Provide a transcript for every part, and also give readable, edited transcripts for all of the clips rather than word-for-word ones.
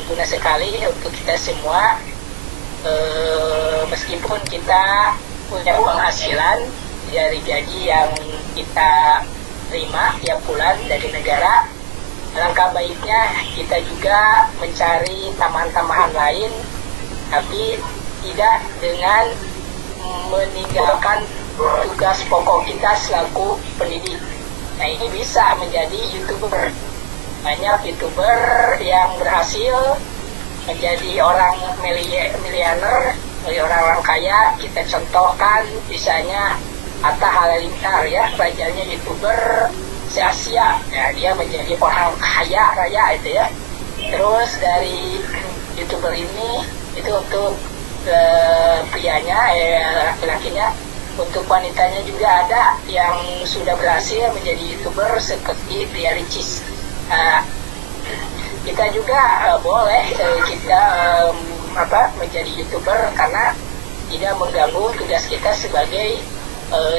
berguna sekali untuk kita semua. Meskipun kita punya penghasilan dari gaji yang kita terima tiap bulan dari negara, alangkah baiknya kita juga mencari tambahan-tambahan lain, tapi tidak dengan meninggalkan tugas pokok kita selaku pendidik. Nah, ini bisa menjadi YouTuber. Banyak YouTuber yang berhasil menjadi orang miliarder, orang kaya. Kita contohkan misalnya Atta Halilintar, ya, rajanya YouTuber se-Asia, ya, dia menjadi orang kaya raya itu, ya. Terus dari YouTuber ini itu untuk prianya, laki-lakinya. Untuk wanitanya juga ada yang sudah berhasil menjadi YouTuber seperti Pria Ricis. Kita juga boleh kita menjadi YouTuber karena tidak mengganggu tugas kita sebagai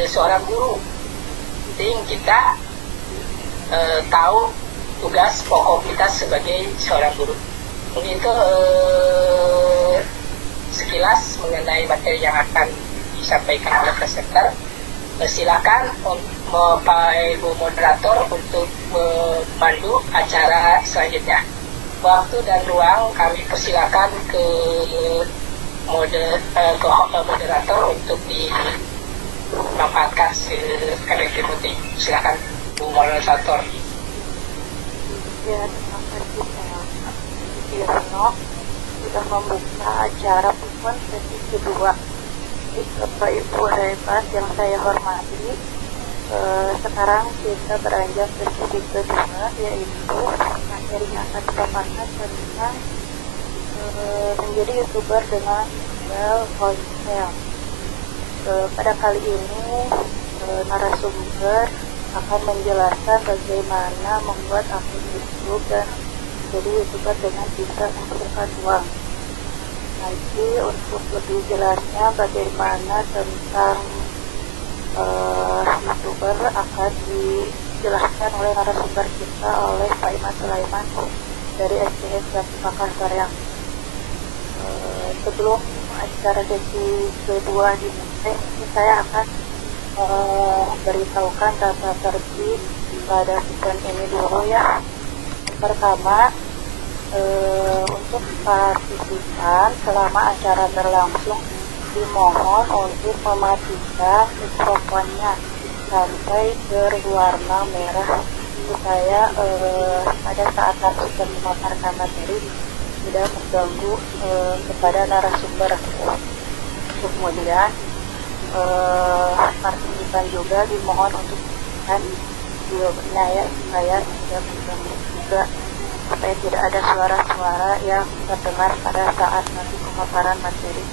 seorang guru. Penting kita tahu tugas pokok kita sebagai seorang guru. Itu sekilas mengenai materi yang akan disampaikan oleh presenter. Silakan Pak Ibu moderator untuk memandu acara selanjutnya. Waktu dan ruang kami persilakan ke moderator untuk dimanfaatkan efektif. Silakan Bu moderator. Ya, terima kasih Pak Irno sudah membuka acara pun sesi kedua. Bapak Ibu Repas yang saya hormati, sekarang kita beranjak ke sesi kedua, yaitu materi yang akan dipaparkan tentang menjadi YouTuber dengan modal ponsel. Pada kali ini narasumber akan menjelaskan bagaimana membuat akun YouTube dan jadi YouTuber dengan bisa menghasilkan uang. Nanti untuk lebih jelasnya bagaimana tentang YouTuber akan dijelaskan oleh narasumber kita oleh Pak Iman Sulaiman dari STS Jati Makassar. Yang sebelum acara sesi kedua dimulai, saya akan beritahukan tata tertib pada season ini dulu, ya. Pertama, untuk partisipan selama acara berlangsung dimohon untuk mematikan mikrofonnya sampai berwarna merah supaya pada saat narasumber memaparkan materi tidak mengganggu kepada narasumber. Kemudian partisipan juga dimohon untuk menekan videonya, ya, supaya tidak mengganggu juga, supaya tidak ada suara-suara yang terdengar pada saat nanti pemaparan materi.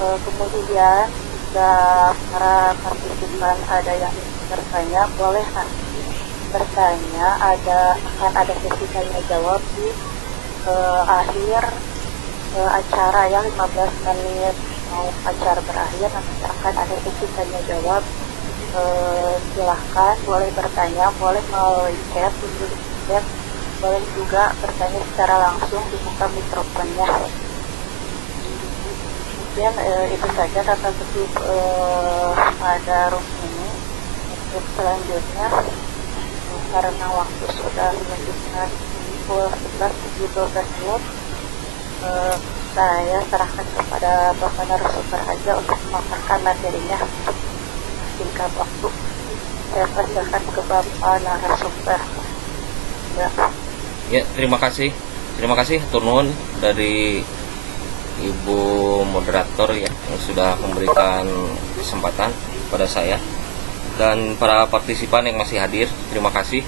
Kemudian jika para partisipan ada yang bertanya, boleh nanti bertanya, akan ada sesi tanya jawab di akhir acara, yang 15 menit mau acara berakhir nanti akan ada sesi tanya jawab. Silahkan boleh bertanya, boleh melalui chat, boleh juga bertanya secara langsung, dibuka mikrofonnya. Mungkin itu saja tata tertib pada room ini. Untuk selanjutnya, karena waktu sudah menunjukkan pukul 11.12, saya serahkan kepada Bapak narasumber aja untuk memaparkan materinya untuk singkat waktu. Saya persilakan ke Bapak narasumber. Ya, terima kasih. Terima kasih hatur nuhun dari Ibu moderator, ya, yang sudah memberikan kesempatan pada saya dan para partisipan yang masih hadir. Terima kasih.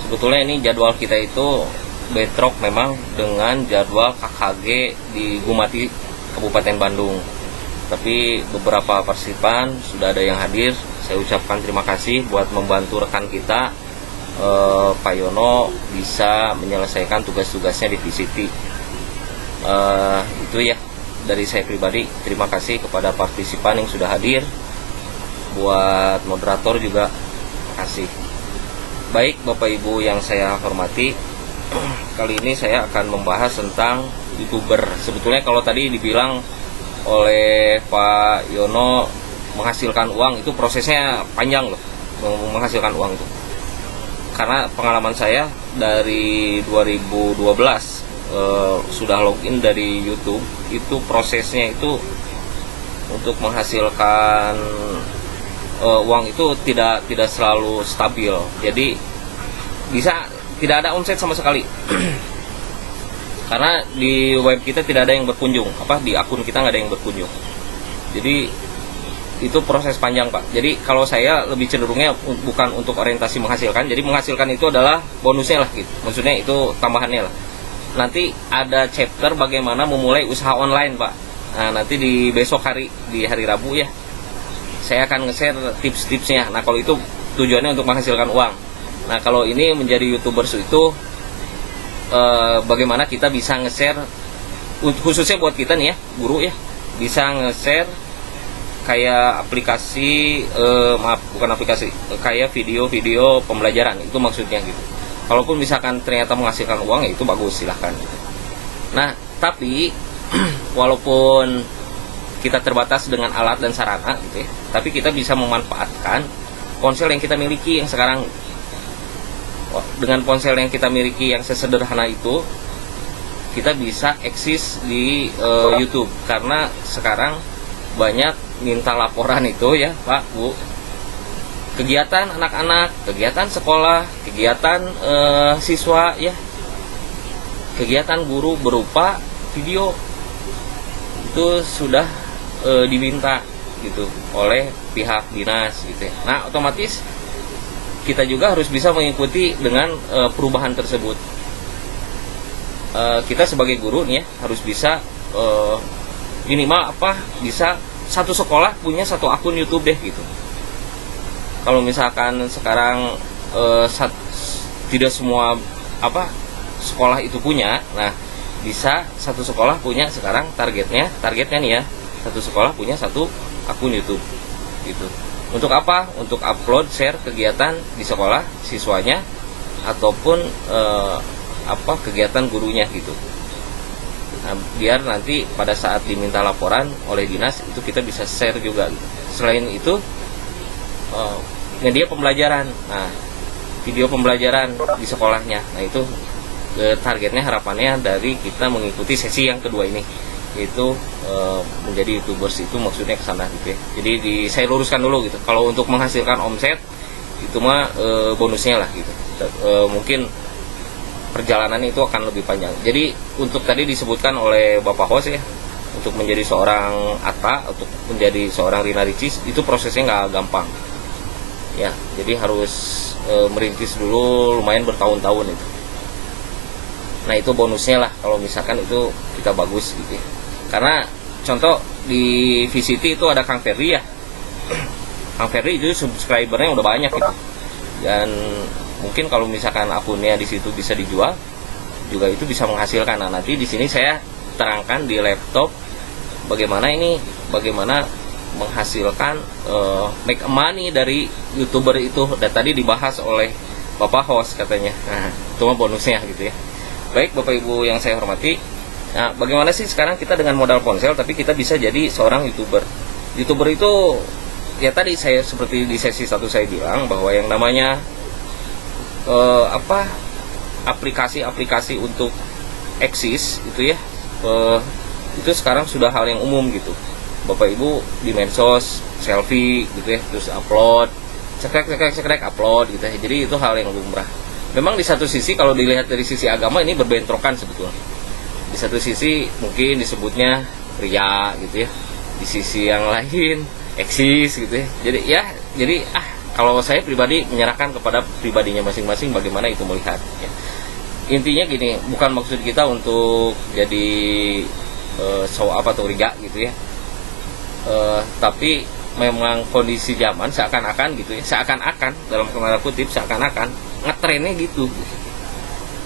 Sebetulnya ini jadwal kita itu bentrok memang dengan jadwal KKG di Gumati Kabupaten Bandung. Tapi beberapa partisipan sudah ada yang hadir. Saya ucapkan terima kasih buat membantu rekan kita Pak Yono bisa menyelesaikan tugas-tugasnya di VCT. Itu ya dari saya pribadi. Terima kasih kepada partisipan yang sudah hadir. Buat moderator juga terima kasih. Baik Bapak Ibu yang saya hormati, kali ini saya akan membahas tentang YouTuber. Sebetulnya kalau tadi dibilang oleh Pak Yono menghasilkan uang itu prosesnya panjang loh, menghasilkan uang itu. Karena pengalaman saya dari 2012 sudah login dari YouTube, itu prosesnya itu untuk menghasilkan uang itu tidak selalu stabil. Jadi bisa tidak ada omset sama sekali. Karena di web kita tidak ada yang berkunjung, di akun kita nggak ada yang berkunjung. Jadi itu proses panjang, Pak. Jadi kalau saya lebih cenderungnya bukan untuk orientasi menghasilkan. Jadi menghasilkan itu adalah bonusnya lah gitu. Maksudnya itu tambahannya lah. Nanti ada chapter bagaimana memulai usaha online, Pak. Nah, nanti di besok hari, di hari Rabu ya, saya akan nge-share tips-tipsnya. Nah, kalau itu tujuannya untuk menghasilkan uang. Nah, kalau ini menjadi YouTubers itu bagaimana kita bisa nge-share, khususnya buat kita nih ya, guru ya, bisa nge-share kayak aplikasi, kayak video-video pembelajaran, itu maksudnya gitu. Kalaupun misalkan ternyata menghasilkan uang, ya itu bagus, silahkan. Nah, tapi walaupun kita terbatas dengan alat dan sarana gitu ya, tapi kita bisa memanfaatkan ponsel yang kita miliki yang sekarang. Dengan ponsel yang kita miliki yang sesederhana itu, kita bisa eksis di YouTube. Karena sekarang banyak minta laporan itu ya Pak, Bu, kegiatan anak-anak, kegiatan sekolah, kegiatan siswa ya, kegiatan guru berupa video, itu sudah diminta gitu oleh pihak dinas gitu ya. Nah, otomatis kita juga harus bisa mengikuti dengan perubahan tersebut. Kita sebagai guru nih ya, harus bisa minimal bisa satu sekolah punya satu akun YouTube deh gitu. Kalau misalkan sekarang tidak semua sekolah itu punya, nah bisa satu sekolah punya sekarang targetnya nih ya, satu sekolah punya satu akun YouTube gitu. Untuk apa? Untuk upload, share kegiatan di sekolah siswanya ataupun kegiatan gurunya gitu. Nah, biar nanti pada saat diminta laporan oleh dinas itu kita bisa share juga gitu. Selain itu media pembelajaran. Nah, video pembelajaran di sekolahnya. Nah, itu targetnya, harapannya dari kita mengikuti sesi yang kedua ini, yaitu menjadi YouTubers itu maksudnya ke sana gitu ya. Jadi saya luruskan dulu gitu. Kalau untuk menghasilkan omset itu mah bonusnya lah gitu. Mungkin perjalanan itu akan lebih panjang. Jadi untuk tadi disebutkan oleh Bapak host ya, untuk menjadi seorang Atta, untuk menjadi seorang Rina Ricis, itu prosesnya nggak gampang ya. Jadi harus merintis dulu lumayan bertahun-tahun itu. Nah, itu bonusnya lah kalau misalkan itu kita bagus gitu ya. Karena contoh di VCT itu ada Kang Ferry ya. Kang Ferry itu subscribernya udah banyak gitu. Dan mungkin kalau misalkan akunnya di situ bisa dijual, juga itu bisa menghasilkan. Nah, nanti di sini saya terangkan di laptop bagaimana menghasilkan make money dari YouTuber itu. Dan tadi dibahas oleh Bapak host katanya. Nah, itu mah bonusnya gitu ya. Baik Bapak Ibu yang saya hormati, nah bagaimana sih sekarang kita dengan modal ponsel tapi kita bisa jadi seorang YouTuber. YouTuber itu ya tadi saya seperti di sesi 1 saya bilang bahwa yang namanya aplikasi-aplikasi untuk eksis itu ya, itu sekarang sudah hal yang umum gitu. Bapak Ibu di medsos selfie gitu ya, terus upload, cekrek upload gitu ya. Jadi itu hal yang lumrah. Memang di satu sisi kalau dilihat dari sisi agama ini berbentrokan sebetulnya. Di satu sisi mungkin disebutnya ria gitu ya, di sisi yang lain eksis gitu ya. Jadi kalau saya pribadi menyerahkan kepada pribadinya masing-masing bagaimana itu melihat ya. Intinya gini, bukan maksud kita untuk jadi show up atau ria gitu ya. Tapi memang kondisi zaman seakan-akan gitu ya, seakan-akan dalam tanda kutip seakan-akan ngetrennya gitu.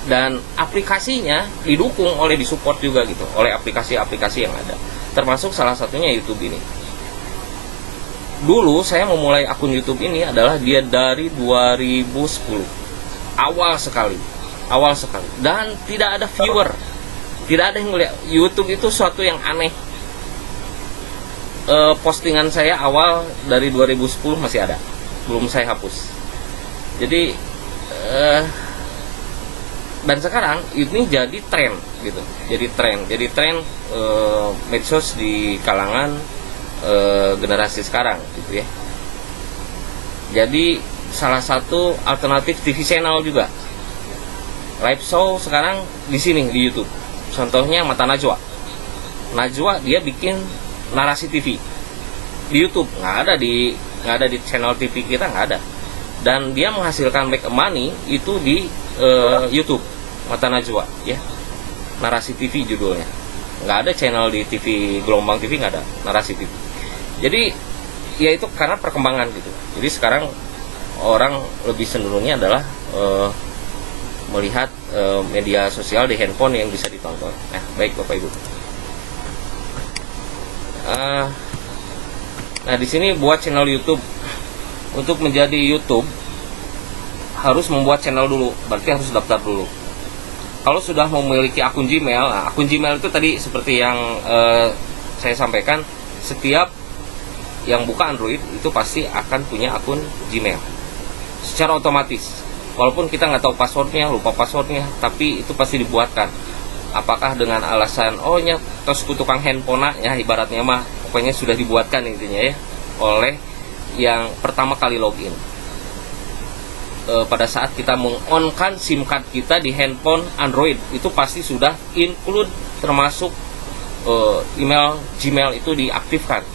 Dan aplikasinya didukung oleh, disupport juga gitu oleh aplikasi-aplikasi yang ada, termasuk salah satunya YouTube ini. Dulu saya memulai akun YouTube ini adalah dia dari 2010 awal sekali. awal sekali, dan tidak ada viewer, tidak ada yang melihat. YouTube itu suatu yang aneh. Postingan saya awal dari 2010 masih ada, belum saya hapus. Jadi dan sekarang ini jadi tren gitu, jadi tren medsos di kalangan generasi sekarang gitu ya. Jadi salah satu alternatif TV channel juga, live show sekarang di sini di YouTube. Contohnya Mata Najwa. Najwa dia bikin narasi TV di YouTube, nggak ada di channel TV kita, nggak ada. Dan dia menghasilkan make money itu di YouTube Mata Najwa ya, narasi TV judulnya. Nggak ada channel di TV Gelombang TV, nggak ada narasi TV. Jadi ya itu karena perkembangan gitu. Jadi sekarang orang lebih cenderungnya adalah melihat media sosial di handphone yang bisa ditonton. Nah, baik Bapak Ibu. Nah di sini buat channel YouTube. Untuk menjadi YouTube harus membuat channel dulu, berarti harus daftar dulu. Kalau sudah memiliki akun Gmail, nah, akun Gmail itu tadi seperti yang saya sampaikan, setiap yang buka Android itu pasti akan punya akun Gmail secara otomatis. Walaupun kita nggak tahu passwordnya, lupa passwordnya, tapi itu pasti dibuatkan. Apakah dengan alasan tos tukang handphone ya, ibaratnya mah pokoknya sudah dibuatkan intinya ya oleh yang pertama kali login. Pada saat kita meng-on-kan SIM card kita di handphone Android, itu pasti sudah include termasuk email Gmail itu diaktifkan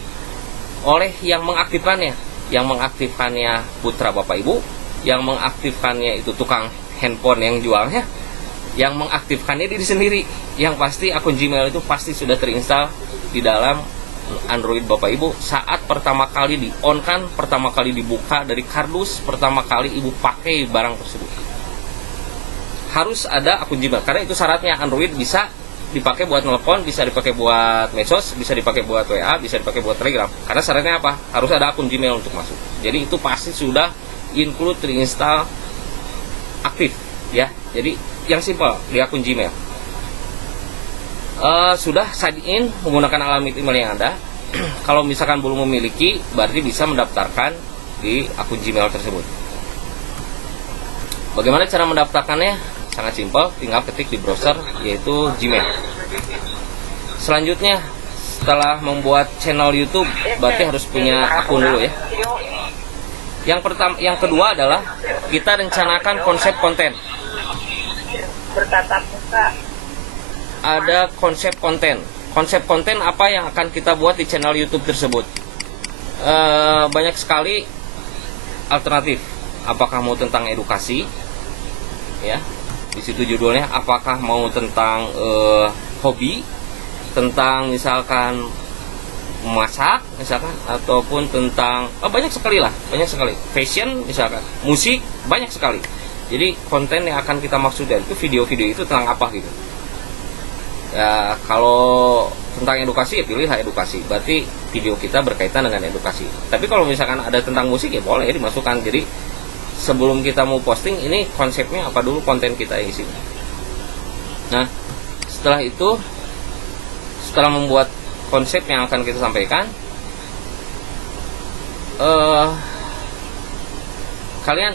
oleh yang mengaktifkannya. Yang mengaktifkannya putra Bapak Ibu, yang mengaktifkannya itu tukang handphone yang jualnya, yang mengaktifkannya diri sendiri. Yang pasti akun Gmail itu pasti sudah terinstall di dalam Android Bapak Ibu saat pertama kali di-on-kan, pertama kali dibuka dari kardus, pertama kali Ibu pakai barang tersebut. Harus ada akun Gmail, karena itu syaratnya. Android bisa dipakai buat telepon, bisa dipakai buat medsos, bisa dipakai buat WA, bisa dipakai buat Telegram. Karena syaratnya apa? Harus ada akun Gmail untuk masuk. Jadi itu pasti sudah include, terinstall, aktif ya. Jadi yang simpel di akun Gmail. Sudah sign in menggunakan alamat email yang ada. Kalau misalkan belum memiliki, berarti bisa mendaftarkan di akun Gmail tersebut. Bagaimana cara mendaftarkannya? Sangat simpel, tinggal ketik di browser yaitu Gmail. Selanjutnya, setelah membuat channel YouTube, berarti harus punya akun dulu ya. Yang kedua adalah kita rencanakan konsep konten. Bertatap muka. Ada konsep konten. Konsep konten apa yang akan kita buat di channel YouTube tersebut? Banyak sekali alternatif. Apakah mau tentang edukasi, ya, di situ judulnya. Apakah mau tentang hobi, tentang misalkan memasak, misalkan, ataupun tentang banyak sekali fashion, misalkan musik, banyak sekali. Jadi konten yang akan kita maksud dari itu video-video itu tentang apa gitu. Ya, kalau tentang edukasi ya pilihlah edukasi. Berarti video kita berkaitan dengan edukasi. Tapi kalau misalkan ada tentang musik ya boleh dimasukkan. Jadi sebelum kita mau posting ini konsepnya apa dulu, konten kita isi. Nah, setelah itu, setelah membuat konsep yang akan kita sampaikan, kalian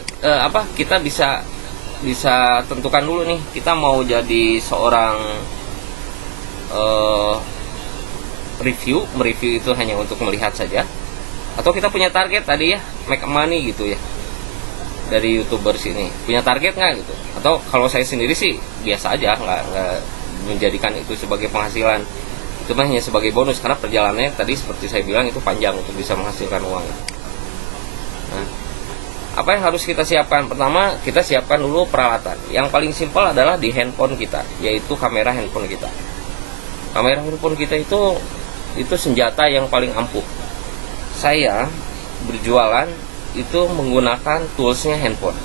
kita bisa tentukan dulu nih, kita mau jadi seorang mereview itu hanya untuk melihat saja, atau kita punya target tadi ya, make money gitu ya dari YouTuber sini, punya target nggak gitu. Atau kalau saya sendiri sih biasa aja, nggak menjadikan itu sebagai penghasilan, itu hanya sebagai bonus, karena perjalanannya tadi seperti saya bilang itu panjang untuk bisa menghasilkan uang. Nah, apa yang harus kita siapkan? Pertama, kita siapkan dulu peralatan. Yang paling simpel adalah di handphone kita, yaitu kamera handphone kita. Kamera handphone kita itu senjata yang paling ampuh. Saya berjualan itu menggunakan toolsnya handphone.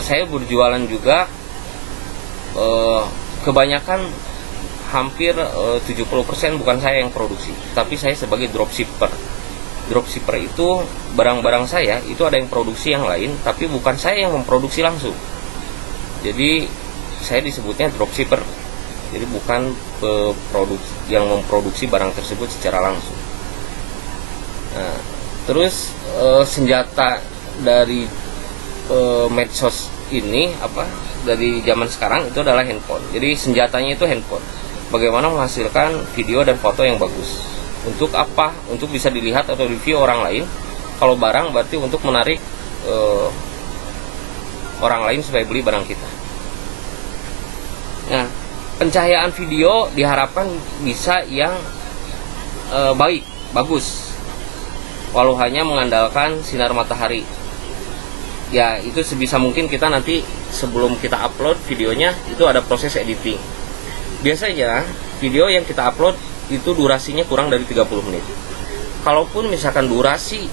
Saya berjualan juga kebanyakan hampir 70% bukan saya yang produksi, tapi saya sebagai dropshipper. Dropshipper itu barang-barang saya itu ada yang produksi yang lain, tapi bukan saya yang memproduksi langsung. Jadi saya disebutnya dropshipper. Jadi bukan produk yang memproduksi barang tersebut secara langsung. Nah, terus senjata dari medsos ini dari zaman sekarang itu adalah handphone. Jadi senjatanya itu handphone. Bagaimana menghasilkan video dan foto yang bagus. Untuk apa? Untuk bisa dilihat atau review orang lain. Kalau barang berarti untuk menarik orang lain supaya beli barang kita. Nah, pencahayaan video diharapkan bisa yang bagus, walau hanya mengandalkan sinar matahari. Ya, itu sebisa mungkin kita nanti sebelum kita upload videonya itu ada proses editing. Biasanya video yang kita upload itu durasinya kurang dari 30 menit. Kalaupun misalkan durasi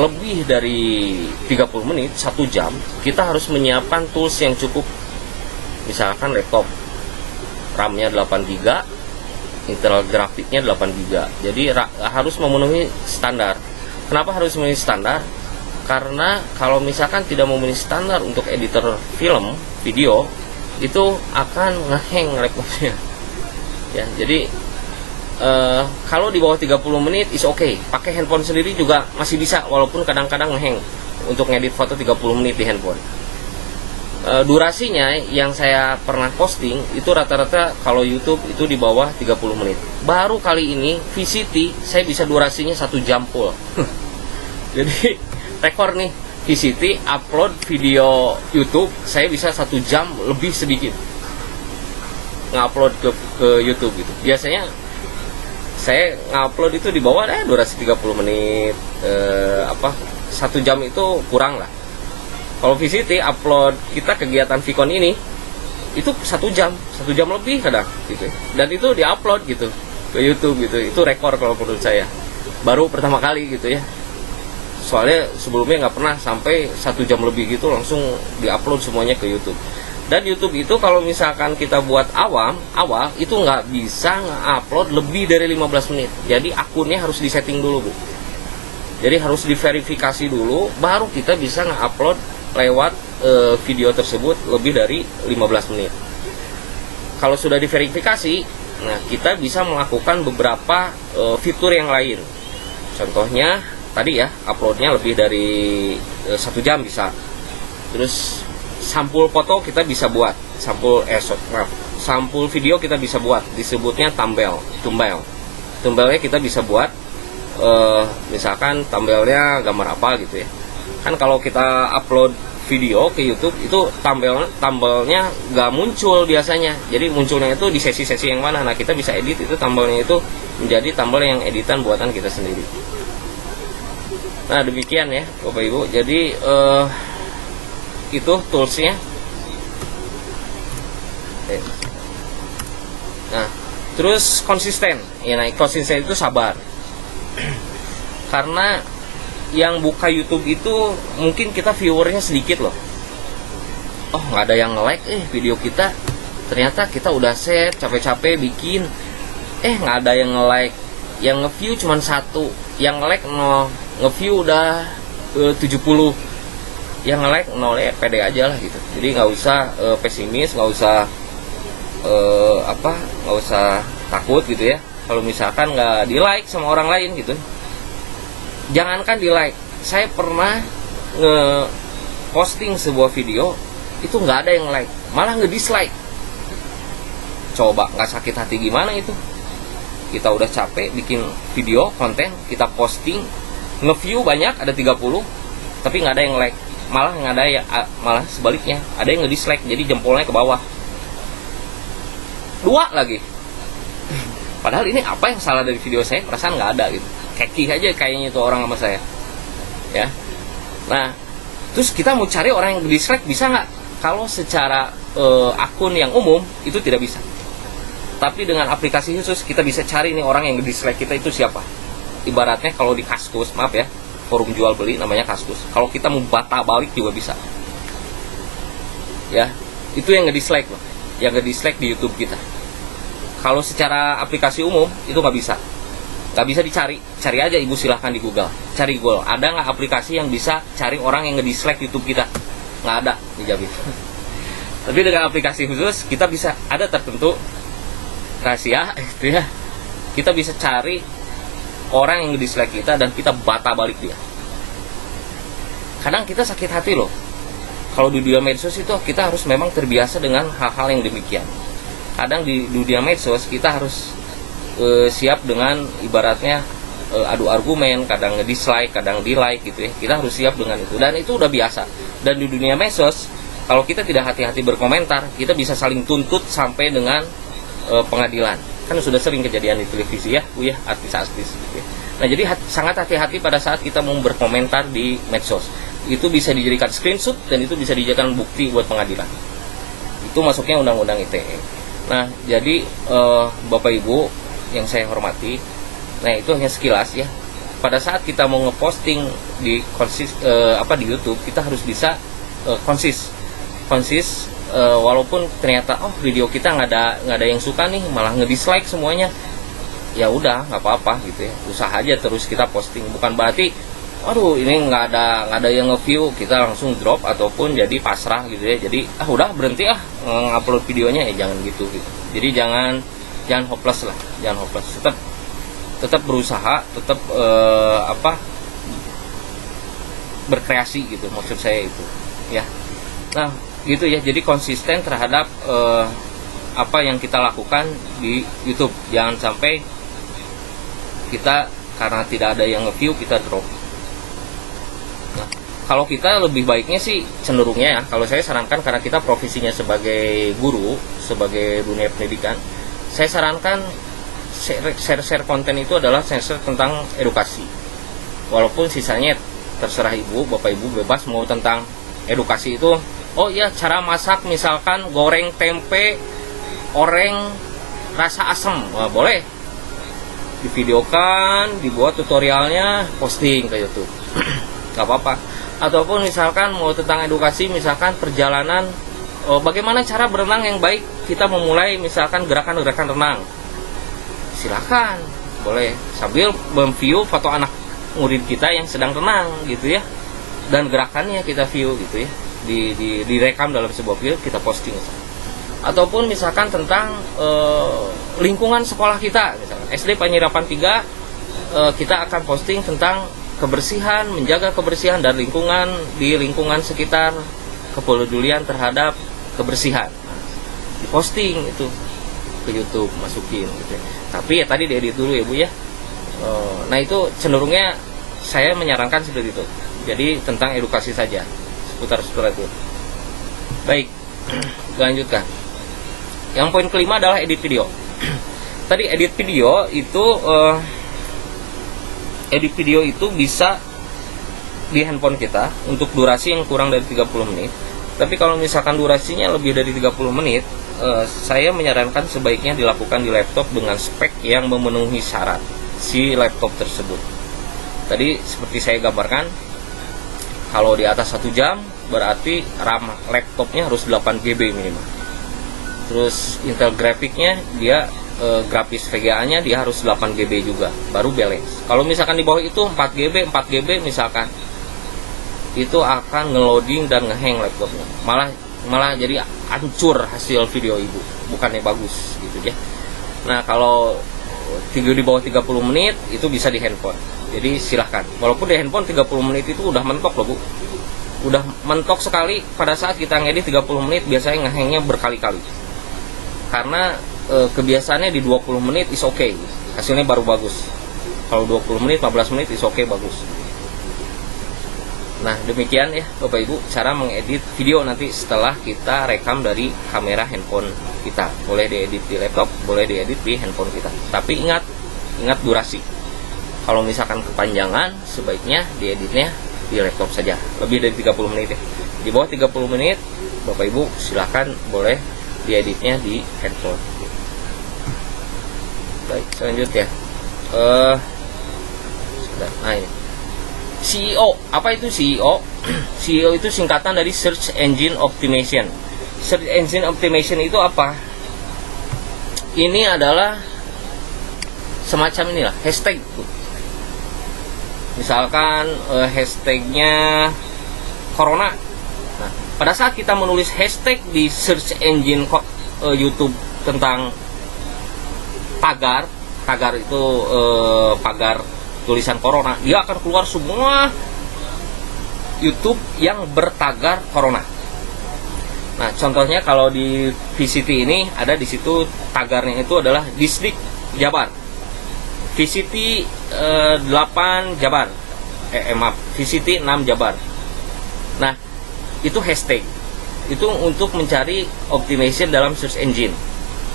lebih dari 30 menit, 1 jam, kita harus menyiapkan tools yang cukup. Misalkan laptop RAM-nya 8 GB, internal grafiknya 8 GB. Jadi harus memenuhi standar. Kenapa harus memenuhi standar? Karena kalau misalkan tidak memenuhi standar untuk editor film, video, itu akan ngehang laptopnya. Ya, jadi kalau di bawah 30 menit is okay. Pakai handphone sendiri juga masih bisa, walaupun kadang-kadang ngehang untuk ngedit foto 30 menit di handphone. Durasinya yang saya pernah posting itu rata-rata kalau YouTube itu di bawah 30 menit. Baru kali ini VCT saya bisa durasinya 1 jam full. Jadi rekor nih, VCT upload video YouTube saya bisa 1 jam lebih sedikit ngupload ke YouTube gitu. Biasanya saya ngupload itu di bawah durasi 30 menit, 1 jam itu kurang lah. Kalau VCT upload kita kegiatan Vicon ini itu 1 jam lebih kadang gitu. Dan itu diupload gitu ke YouTube gitu. Itu rekor kalau menurut saya. Baru pertama kali gitu ya. Soalnya sebelumnya nggak pernah sampai 1 jam lebih gitu langsung diupload semuanya ke YouTube. Dan YouTube itu kalau misalkan kita buat awal itu nggak bisa nge-upload lebih dari 15 menit. Jadi akunnya harus disetting dulu, Bu. Jadi harus diverifikasi dulu baru kita bisa nge-upload lewat video tersebut lebih dari 15 menit. Kalau sudah diverifikasi, nah kita bisa melakukan beberapa fitur yang lain. Contohnya tadi ya, uploadnya lebih dari 1 jam bisa. Terus sampul foto kita bisa buat, sampul video kita bisa buat, disebutnya thumbnail. Thumbnailnya kita bisa buat, misalkan thumbnailnya gambar apa gitu ya. Kan kalau kita upload video ke YouTube itu thumbnailnya nggak muncul biasanya. Jadi munculnya itu di sesi-sesi yang mana. Nah, kita bisa edit itu thumbnailnya itu menjadi thumbnail yang editan buatan kita sendiri. Nah, demikian ya Bapak Ibu. Jadi itu toolsnya. Nah, terus konsisten. Ya, nah, konsisten itu sabar. Karena yang buka YouTube itu mungkin kita viewernya sedikit loh. Oh, nggak ada yang nge-like video kita. Ternyata kita udah set capek-capek bikin, nggak ada yang nge-like. Yang nge-view cuma 1, yang nge-like 0, nge-view udah 70, yang nge-like 0, ya pede aja lah gitu. Jadi nggak usah pesimis, nggak usah nggak usah takut gitu ya. Kalau misalkan nggak di-like sama orang lain gitu. Jangankan di like, saya pernah nge-posting sebuah video itu nggak ada yang like, malah nge-dislike. Coba nggak sakit hati gimana itu? Kita udah capek bikin video konten, kita posting, nge-view banyak ada 30, tapi nggak ada yang like, malah nggak ada ya, malah sebaliknya ada yang nge-dislike, jadi jempolnya ke bawah. 2 lagi. Padahal ini apa yang salah dari video saya? Perasaan nggak ada gitu. Keki aja kayaknya itu orang sama saya ya. Nah, terus kita mau cari orang yang dislike bisa nggak? Kalau secara akun yang umum itu tidak bisa, tapi dengan aplikasi khusus kita bisa cari nih orang yang dislike kita itu siapa. Ibaratnya kalau di Kaskus, maaf ya, forum jual beli namanya Kaskus, kalau kita mau bata balik juga bisa ya. Itu yang nge-dislike loh, yang nge-dislike di YouTube kita. Kalau secara aplikasi umum itu nggak bisa. Nggak bisa dicari, cari aja Ibu silahkan di Google, cari Google, ada nggak aplikasi yang bisa cari orang yang nge-dislike YouTube kita? Nggak ada, dijamin. Tapi dengan aplikasi khusus kita bisa ada tertentu rahasia gitu ya. Kita bisa cari orang yang dislike kita dan kita bata balik dia. Kadang kita sakit hati loh. Kalau di dunia medsos itu kita harus memang terbiasa dengan hal-hal yang demikian. Kadang di dunia medsos kita harus siap dengan ibaratnya adu argumen, kadang nge-dislike, kadang di-like gitu ya. Kita harus siap dengan itu dan itu udah biasa. Dan di dunia medsos kalau kita tidak hati-hati berkomentar, kita bisa saling tuntut sampai dengan pengadilan. Kan sudah sering kejadian di televisi ya, artis-artis gitu ya. Nah, jadi sangat hati-hati pada saat kita mau berkomentar di medsos. Itu bisa dijadikan screenshot dan itu bisa dijadikan bukti buat pengadilan. Itu masuknya undang-undang ITE. Nah, jadi Bapak Ibu yang saya hormati, nah itu hanya sekilas ya. Pada saat kita mau ngeposting di di YouTube, kita harus bisa konsis, walaupun ternyata video kita nggak ada yang suka nih, malah nge-dislike semuanya, ya udah nggak apa-apa gitu ya, usaha aja terus kita posting. Bukan berarti aduh ini nggak ada yang nge-view kita langsung drop ataupun jadi pasrah gitu ya, jadi udah berhenti ngupload videonya, ya jangan gitu. Jadi jangan hopeless lah, jangan hopeless, tetap berusaha, tetap berkreasi gitu, maksud saya itu ya. Nah gitu ya, jadi konsisten terhadap apa yang kita lakukan di YouTube. Jangan sampai kita karena tidak ada yang nge-view kita drop. Nah, kalau kita lebih baiknya sih cenderungnya ya, kalau saya sarankan karena kita profesinya sebagai guru, sebagai dunia pendidikan, saya sarankan share konten itu adalah share tentang edukasi. Walaupun sisanya terserah Bapak Ibu bebas mau tentang edukasi itu. Oh iya, cara masak misalkan goreng tempe oreng rasa asam, boleh divideokan, dibuat tutorialnya, posting ke YouTube. Gak apa-apa. Ataupun misalkan mau tentang edukasi, misalkan perjalanan, bagaimana cara berenang yang baik, kita memulai misalkan gerakan-gerakan renang, silakan, boleh sambil memview foto anak murid kita yang sedang renang gitu ya, dan gerakannya kita view gitu ya, direkam dalam sebuah video, kita posting. Ataupun misalkan tentang lingkungan sekolah kita, misalkan SD Panyirapan 3, kita akan posting tentang kebersihan, menjaga kebersihan dan di lingkungan sekitar, kepedulian terhadap kebersihan, diposting itu ke YouTube, masukin gitu ya. Tapi ya tadi diedit dulu ya Bu ya. Nah itu cenderungnya saya menyarankan seperti itu. Jadi tentang edukasi saja, seputar itu. Baik, lanjutkan. Yang poin kelima adalah edit video. Tadi edit video itu bisa di handphone kita untuk durasi yang kurang dari 30 menit. Tapi kalau misalkan durasinya lebih dari 30 menit, saya menyarankan sebaiknya dilakukan di laptop dengan spek yang memenuhi syarat si laptop tersebut. Tadi seperti saya gambarkan, kalau di atas 1 jam berarti RAM laptopnya harus 8 GB minimal. Terus Intel grafiknya dia grafis VGA-nya dia harus 8 GB juga, baru balance. Kalau misalkan di bawah itu 4 GB misalkan, itu akan ngeloading dan ngehang laptopnya. Malah jadi hancur hasil video Ibu, bukannya bagus gitu ya. Nah, kalau di bawah 30 menit itu bisa di handphone. Jadi silahkan. Walaupun di handphone 30 menit itu udah mentok loh Bu. Udah mentok sekali. Pada saat kita ngedit 30 menit biasanya ngehangnya berkali-kali. Karena kebiasaannya di 20 menit is okay, hasilnya baru bagus. Kalau 20 menit, 15 menit is okay, bagus. Nah demikian ya Bapak Ibu cara mengedit video nanti setelah kita rekam dari kamera handphone kita. Boleh diedit di laptop, boleh diedit di handphone kita. Tapi ingat durasi. Kalau misalkan kepanjangan, sebaiknya dieditnya di laptop saja. Lebih dari 30 menit ya. Di bawah 30 menit Bapak Ibu silahkan boleh dieditnya di handphone. Baik, selanjutnya nah ini CEO. Apa itu CEO? CEO itu singkatan dari Search Engine Optimization. Search Engine Optimization itu apa? Ini adalah semacam inilah hashtag. Misalkan hashtagnya Corona. Nah, pada saat kita menulis hashtag di search engine YouTube tentang tagar itu pagar tulisan corona, dia akan keluar semua YouTube yang bertagar corona. Nah, contohnya kalau di VCT ini ada di situ tagarnya itu adalah Distrik Jabar, VCT 8 Jabar, maaf, VCT 6 Jabar. Nah, itu hashtag itu untuk mencari optimization dalam search engine.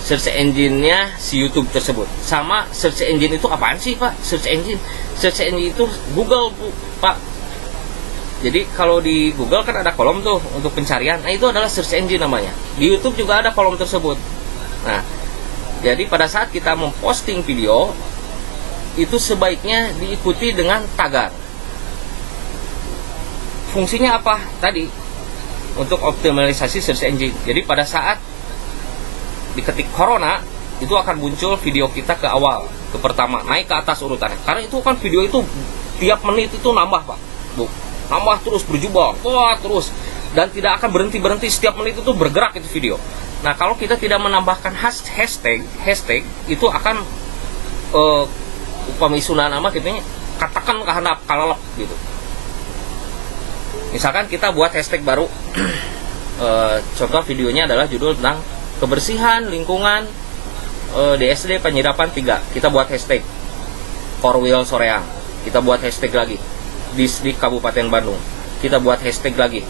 Search engine-nya si YouTube tersebut. Sama search engine itu apaan sih, Pak? Search engine itu Google, Pak. Jadi kalau di Google kan ada kolom tuh untuk pencarian. Nah, itu adalah search engine namanya. Di YouTube juga ada kolom tersebut. Nah, jadi pada saat kita memposting video itu sebaiknya diikuti dengan tagar. Fungsinya apa? Tadi untuk optimalisasi search engine. Jadi pada saat diketik corona, itu akan muncul video kita ke awal, ke pertama, naik ke atas urutannya. Karena itu kan video itu tiap menit itu nambah, Pak, Bu. Nambah terus, berjubel, wah terus, dan tidak akan berhenti setiap menit itu bergerak itu video. Nah, kalau kita tidak menambahkan hashtag itu akan upami sunah nama kita katakan kehandap kalalap gitu. Misalkan kita buat hashtag baru, contoh videonya adalah judul tentang kebersihan lingkungan DSD Penyirapan 3. Kita buat hashtag Korwil Soreang. Kita buat hashtag lagi Distrik Kabupaten Bandung. Kita buat hashtag lagi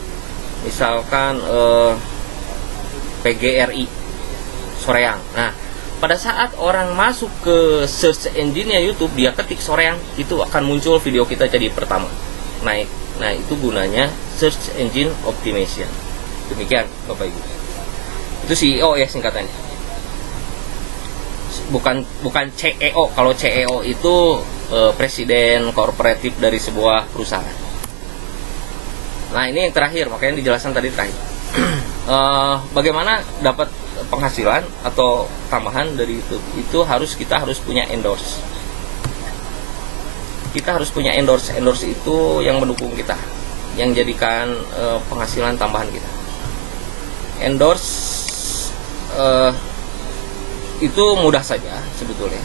misalkan PGRI Soreang. Nah, pada saat orang masuk ke search engine-nya YouTube, dia ketik Soreang, itu akan muncul video kita jadi pertama naik. Nah, itu gunanya search engine optimization. Demikian, Bapak Ibu. Itu CEO ya singkatannya. Bukan CEO. Kalau CEO itu presiden korporatif dari sebuah perusahaan. Nah, ini yang terakhir, makanya dijelaskan tadi terakhir. Bagaimana dapat penghasilan atau tambahan dari itu kita harus punya endorse. Kita harus punya endorse itu yang mendukung kita, yang jadikan penghasilan tambahan kita. Endorse itu mudah saja sebetulnya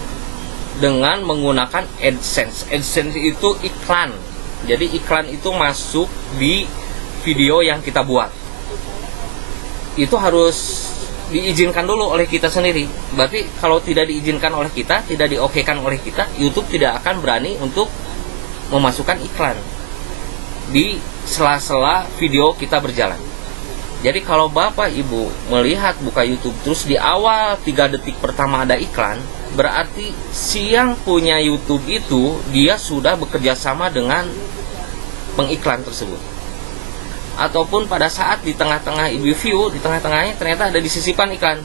dengan menggunakan AdSense. AdSense itu iklan. Jadi iklan itu masuk di video yang kita buat. Itu harus diizinkan dulu oleh kita sendiri. Berarti kalau tidak diizinkan oleh kita, tidak diokekan oleh kita, YouTube tidak akan berani untuk memasukkan iklan di sela-sela video kita berjalan. Jadi kalau Bapak Ibu melihat buka YouTube terus di awal 3 detik pertama ada iklan, berarti si yang punya YouTube itu dia sudah bekerja sama dengan pengiklan tersebut. Ataupun pada saat di tengah-tengah Ibu view, di tengah-tengahnya ternyata ada disisipkan iklan.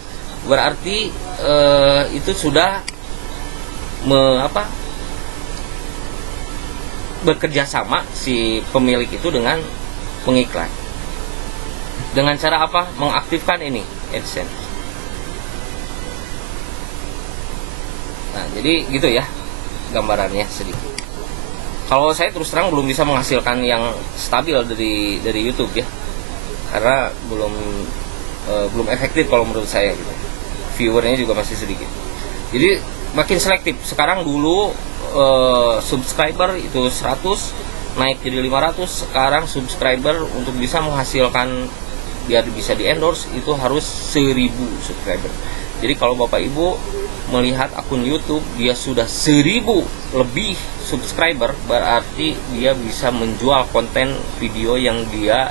Berarti itu sudah bekerja sama si pemilik itu dengan pengiklan. Dengan cara apa? Mengaktifkan ini AdSense. Nah, jadi gitu ya gambarannya sedikit. Kalau saya terus terang belum bisa menghasilkan yang stabil dari YouTube ya, karena belum efektif kalau menurut saya gitu. Viewernya juga masih sedikit. Jadi makin selektif. Sekarang dulu subscriber itu 100 naik jadi 500. Sekarang subscriber untuk bisa menghasilkan biar bisa di endorse itu harus 1000 subscriber. Jadi kalau Bapak Ibu melihat akun YouTube dia sudah 1000 lebih subscriber, berarti dia bisa menjual konten video yang dia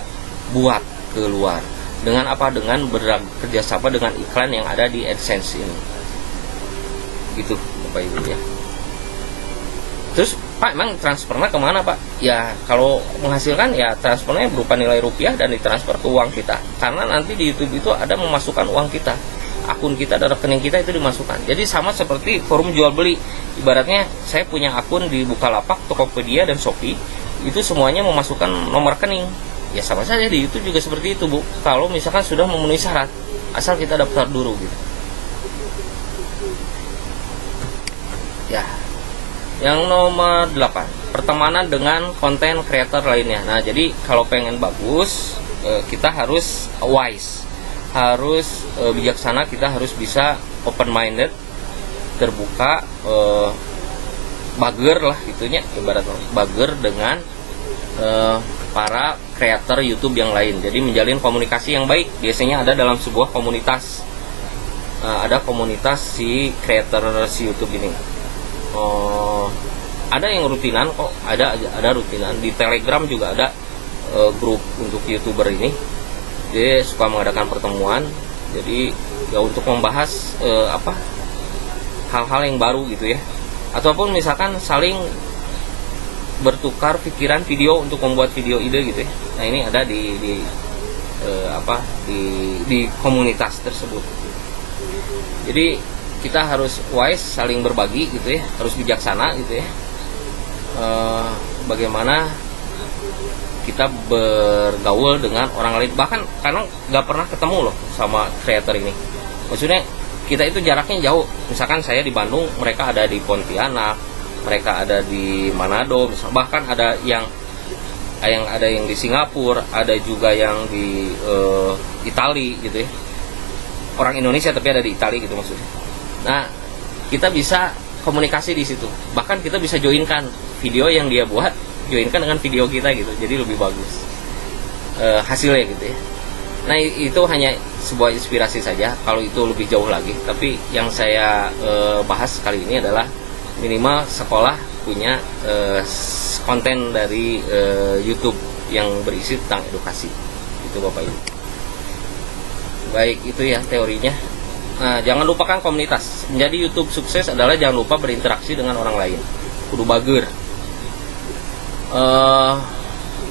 buat keluar. Dengan apa? Dengan bekerjasama dengan iklan yang ada di AdSense ini. Gitu Bapak Ibu ya. Terus Pak, emang transfernya kemana Pak? Ya kalau menghasilkan ya transfernya berupa nilai rupiah dan ditransfer ke uang kita. Karena nanti di YouTube itu ada memasukkan uang kita, akun kita dan rekening kita itu dimasukkan. Jadi sama seperti forum jual beli. Ibaratnya saya punya akun di Bukalapak, Tokopedia dan Shopee, itu semuanya memasukkan nomor rekening. Ya sama saja di YouTube juga seperti itu Bu. Kalau misalkan sudah memenuhi syarat, asal kita daftar dulu gitu. Ya. Yang nomor 8, pertemanan dengan konten creator lainnya. Nah, jadi kalau pengen bagus, kita harus wise, harus bijaksana, kita harus bisa open minded, terbuka, bager lah itunya, ibarat bager dengan para kreator YouTube yang lain. Jadi menjalin komunikasi yang baik biasanya ada dalam sebuah komunitas. Ada komunitas si kreator si YouTube ini. Ada yang rutinan kok, ada rutinan di Telegram juga ada grup untuk YouTuber ini. Dia suka mengadakan pertemuan. Jadi ya untuk membahas hal-hal yang baru gitu ya. Ataupun misalkan saling bertukar pikiran video untuk membuat video ide gitu ya. Nah, ini ada di komunitas tersebut. Jadi kita harus wise, saling berbagi gitu ya, harus bijaksana gitu ya. Bagaimana kita bergaul dengan orang lain, bahkan kadang nggak pernah ketemu loh sama kreator ini. Maksudnya kita itu jaraknya jauh. Misalkan saya di Bandung, mereka ada di Pontianak, mereka ada di Manado, bahkan ada yang di Singapura, ada juga yang di Italia gitu ya. Orang Indonesia tapi ada di Italia gitu maksudnya. Nah, kita bisa komunikasi di situ. Bahkan kita bisa joinkan video yang dia buat, joinkan dengan video kita gitu. Jadi lebih bagus hasilnya gitu ya. Nah, itu hanya sebuah inspirasi saja. Kalau itu lebih jauh lagi, tapi yang saya bahas kali ini adalah minimal sekolah punya konten dari YouTube yang berisi tentang edukasi. Itu Bapak Ibu. Baik, itu ya teorinya. Nah, jangan lupakan komunitas. Menjadi YouTube sukses adalah jangan lupa berinteraksi dengan orang lain. Kudu bager.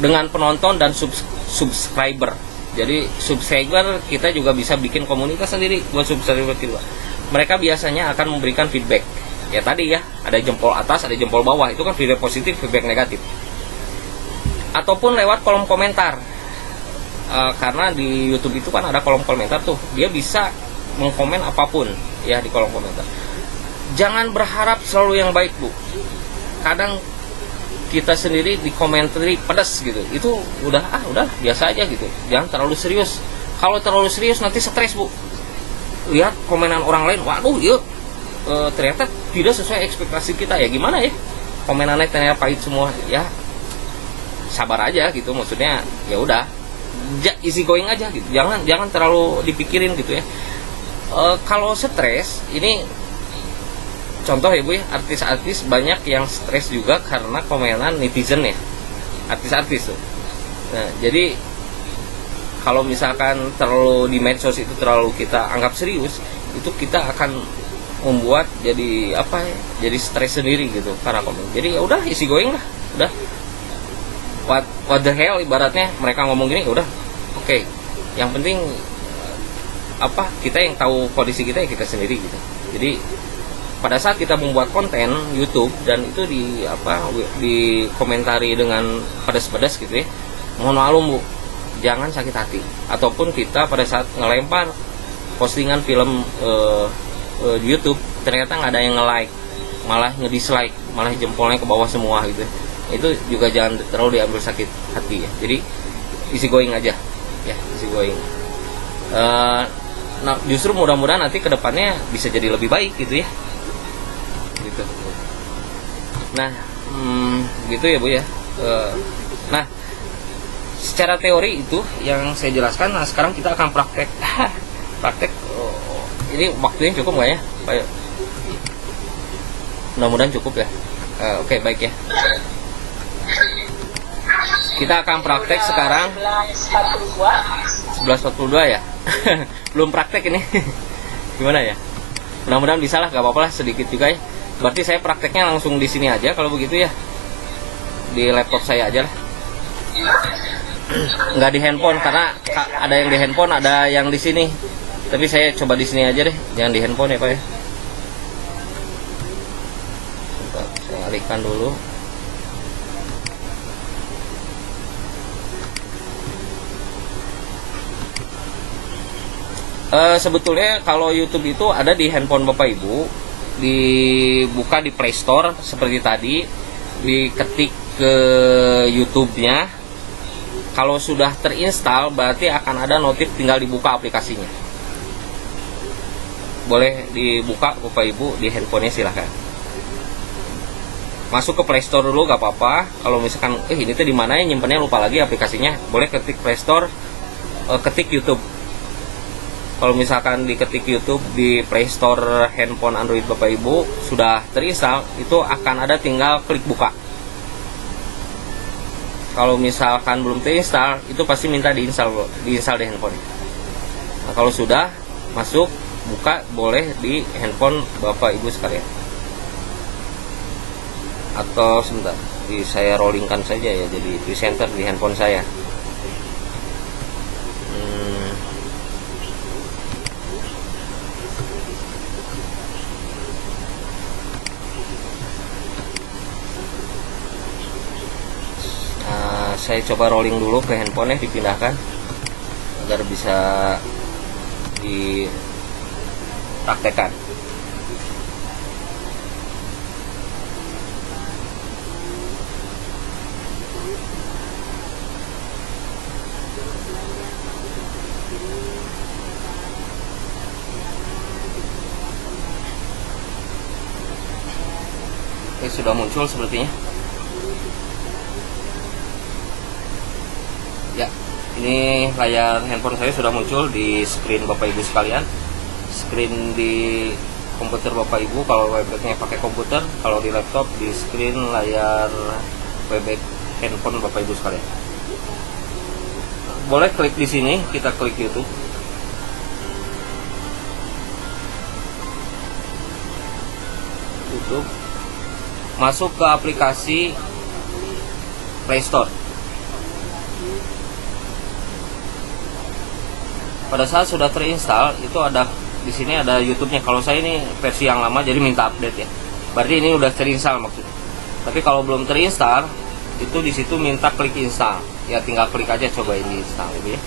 Dengan penonton dan subscriber. Jadi subscriber kita juga bisa bikin komunitas sendiri buat subscriber kita. Mereka biasanya akan memberikan feedback. Ya tadi ya, ada jempol atas, ada jempol bawah. Itu kan feedback positif, feedback negatif. Ataupun lewat kolom komentar. Karena di YouTube itu kan ada kolom komentar tuh, dia bisa mengkomen apapun ya di kolom komentar. Jangan berharap selalu yang baik, Bu. Kadang kita sendiri di komentari pedas gitu, itu udah biasa aja gitu. Jangan terlalu serius. Kalau terlalu serius nanti stres, Bu. Lihat komenan orang lain, waduh, yuk ternyata tidak sesuai ekspektasi kita ya, gimana ya? Komenannya ternyata pahit semua ya. Sabar aja gitu, maksudnya ya udah. Easy going aja gitu, jangan terlalu dipikirin gitu ya. Kalau stres ini contoh ya Bu ya, artis-artis banyak yang stres juga karena komenan netizen ya, artis-artis tuh. Nah, jadi kalau misalkan terlalu di medsos itu terlalu kita anggap serius, itu kita akan membuat jadi jadi stres sendiri gitu karena komen. Jadi ya udah easy going lah, udah what the hell ibaratnya, mereka ngomong gini udah oke. Yang penting kita yang tahu kondisi kita ya kita sendiri gitu. Jadi pada saat kita membuat konten YouTube dan itu di komentari dengan pedas-pedas gitu ya, mohon maklum Bu, jangan sakit hati. Ataupun kita pada saat ngelempar postingan film di YouTube ternyata nggak ada yang nge-like, malah nge-dislike, malah jempolnya ke bawah semua gitu. Itu juga jangan terlalu diambil sakit hati ya. Jadi easy going aja ya, easy going. Nah, justru mudah-mudahan nanti kedepannya bisa jadi lebih baik gitu ya, gitu. Nah, gitu ya Bu ya. Nah, secara teori itu yang saya jelaskan. Nah, sekarang kita akan praktek. Praktek. Ini waktunya cukup nggak ya, Pak? Mudah-mudahan cukup ya. Oke, baik ya. Kita akan praktek sekarang 11.42 ya. Belum praktek ini. Gimana ya? Mudah-mudahan bisa lah, gak apa-apa lah, sedikit juga ya. Berarti saya prakteknya langsung di sini aja kalau begitu ya. Di laptop saya aja lah. Nggak di handphone karena ada yang di handphone, ada yang di sini. Tapi saya coba di sini aja deh, jangan di handphone ya Pak ya. Bentar, saya alihkan dulu. Sebetulnya kalau YouTube itu ada di handphone Bapak Ibu, dibuka di Play Store seperti tadi, diketik ke YouTube-nya, Kalau sudah terinstall berarti akan ada notif, tinggal dibuka aplikasinya. Boleh dibuka Bapak Ibu di handphonenya, silahkan. Masuk ke Play Store dulu gak apa-apa. Kalau misalkan ini tuh di mana ya nyimpennya, lupa lagi aplikasinya, boleh ketik Play Store, ketik YouTube. Kalau misalkan diketik YouTube di Play Store handphone Android Bapak Ibu sudah terinstall, itu akan ada tinggal klik buka. Kalau misalkan belum terinstall, itu pasti minta diinstal di handphone. Nah, kalau sudah masuk, buka boleh di handphone Bapak Ibu sekalian. Atau sebentar, saya rollingkan saja ya, jadi presenter di handphone saya. Saya coba rolling dulu ke handphonenya, dipindahkan agar bisa dipraktekkan. Oke, sudah muncul sepertinya. Ya, ini layar handphone saya sudah muncul di screen Bapak Ibu sekalian. Screen di komputer Bapak Ibu kalau webbacknya pakai komputer, kalau di laptop di screen layar webback handphone Bapak Ibu sekalian. Boleh klik di sini, kita klik YouTube. YouTube. Masuk ke aplikasi Play Store. Pada saat sudah terinstall, itu ada di sini ada YouTube-nya. Kalau saya ini versi yang lama, jadi minta update ya. Berarti ini udah terinstall maksudnya. Tapi kalau belum terinstall, itu di situ minta klik install. Ya tinggal klik aja, coba ini install gitu ya.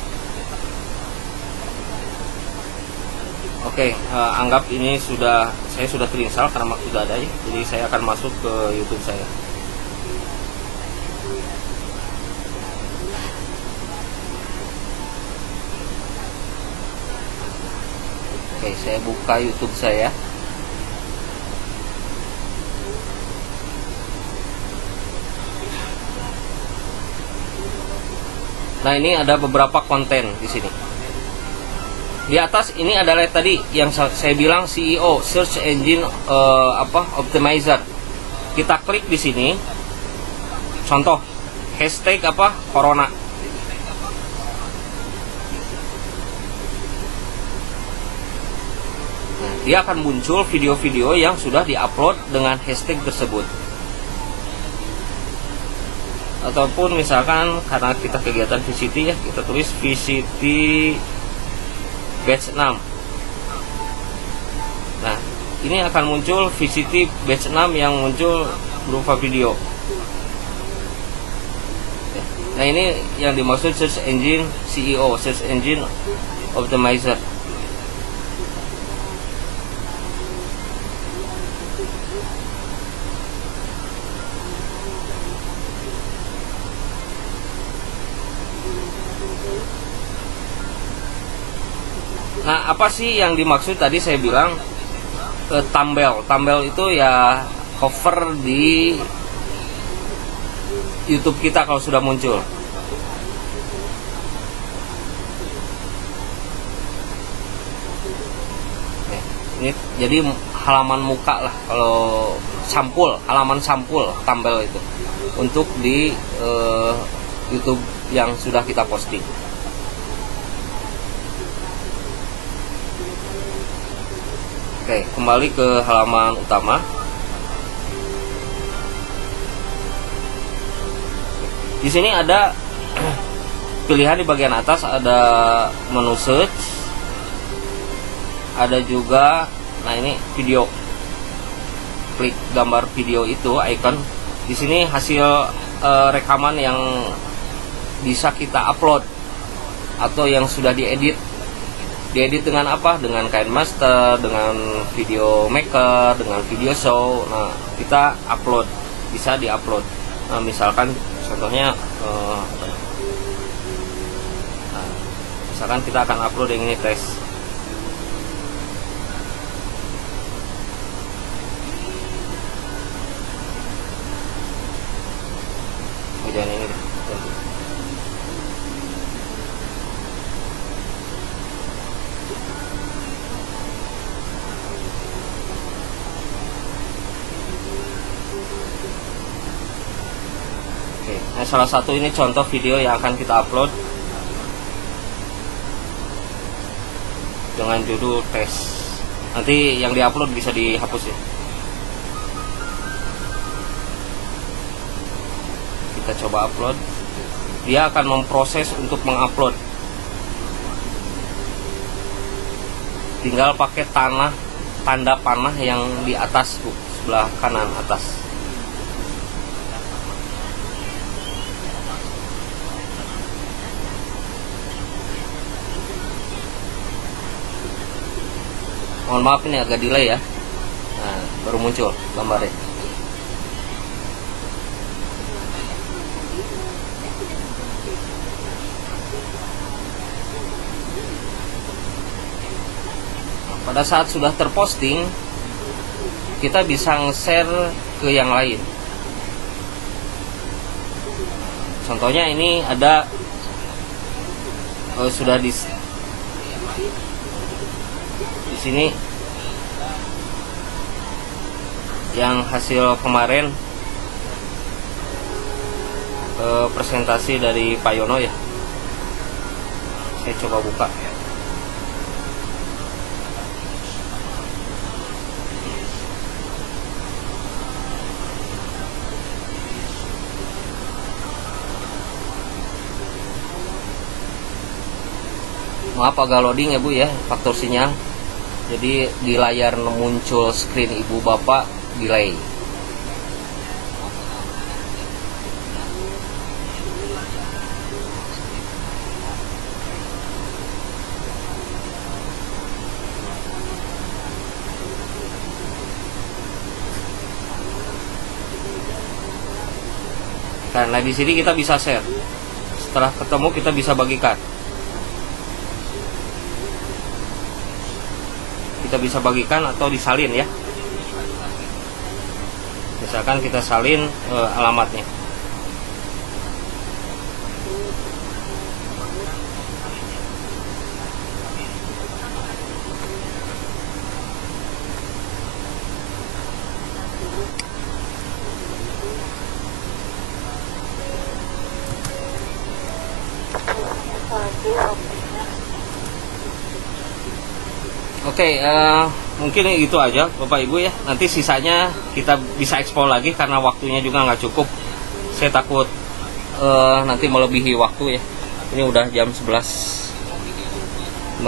Oke, anggap ini saya sudah terinstall karena sudah ada ya. Jadi saya akan masuk ke YouTube saya. Oke, saya buka YouTube saya. Nah, ini ada beberapa konten di sini. Di atas ini adalah tadi yang saya bilang CEO, Search Engine Optimizer. Kita klik di sini. Contoh hashtag corona. Nah, dia akan muncul video-video yang sudah diupload dengan hashtag tersebut. Ataupun misalkan karena kita kegiatan VCT ya, kita tulis VCT batch 6. Nah, ini akan muncul VCT batch 6 yang muncul berupa video. Nah, ini yang dimaksud Search Engine CEO, Search Engine Optimizer. Nah, apa sih yang dimaksud tadi saya bilang thumbnail. Thumbnail itu ya cover di YouTube kita kalau sudah muncul. Ini jadi halaman muka lah, kalau halaman sampul thumbnail itu untuk di YouTube yang sudah kita posting. Oke, kembali ke halaman utama. Di sini ada pilihan di bagian atas, ada menu search, ada juga, nah ini video. Klik gambar video itu, icon. Di sini hasil rekaman yang bisa kita upload atau yang sudah diedit. Diedit dengan apa? Dengan KineMaster, dengan Video Maker, dengan Video Show. Nah, kita upload, bisa diupload. Nah, misalkan contohnya Misalkan kita akan upload yang ini tes. Jangan ini deh. Oke, nah salah satu ini contoh video yang akan kita upload dengan judul tes. Nanti yang diupload bisa dihapus ya. Kita coba upload. Dia akan memproses untuk mengupload. Tinggal pakai tanda panah yang di atas tuh, sebelah kanan atas. Mohon maaf ini agak delay ya. Nah, baru muncul gambarnya. Pada saat sudah terposting, kita bisa nge-share ke yang lain. Contohnya ini ada sudah di sini yang hasil kemarin presentasi dari Pak Yono ya. Saya coba buka. Maaf agak loading ya Bu ya, faktor sinyal. Jadi di layar muncul screen ibu bapak delay. Karena di sini kita bisa share. Setelah ketemu kita bisa bagikan. Kita bisa bagikan atau disalin ya. Misalkan kita salin alamatnya. Oke, mungkin itu aja Bapak Ibu ya. Nanti sisanya kita bisa ekspor lagi karena waktunya juga nggak cukup. Saya takut nanti melebihi waktu ya. Ini udah jam 11.57.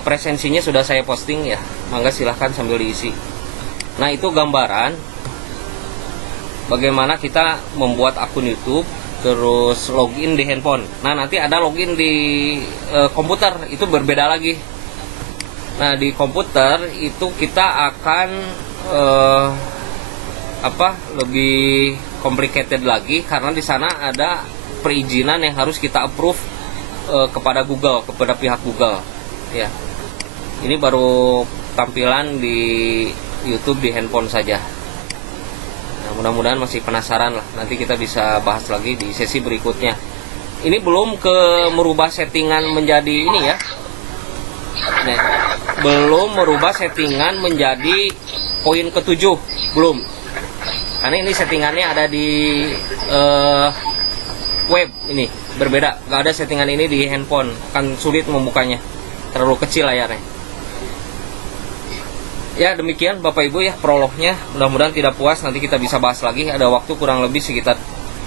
Presensinya sudah saya posting ya. Mangga silahkan sambil diisi. Nah itu gambaran bagaimana kita membuat akun YouTube, terus login di handphone. Nah nanti ada login di komputer, itu berbeda lagi. Nah di komputer itu kita akan lebih complicated lagi karena di sana ada perizinan yang harus kita approve kepada Google, kepada pihak Google. Ya, ini baru tampilan di YouTube di handphone saja. Mudah-mudahan masih penasaran lah. Nanti kita bisa bahas lagi di sesi berikutnya. Ini belum merubah settingan menjadi ini ya. Nah, belum merubah settingan menjadi poin ke-7, belum. Karena ini settingannya ada di web ini, berbeda. Gak ada settingan ini di handphone, akan sulit membukanya. Terlalu kecil layarnya. Ya demikian Bapak Ibu ya prolognya. Mudah-mudahan tidak puas, nanti kita bisa bahas lagi. Ada waktu kurang lebih sekitar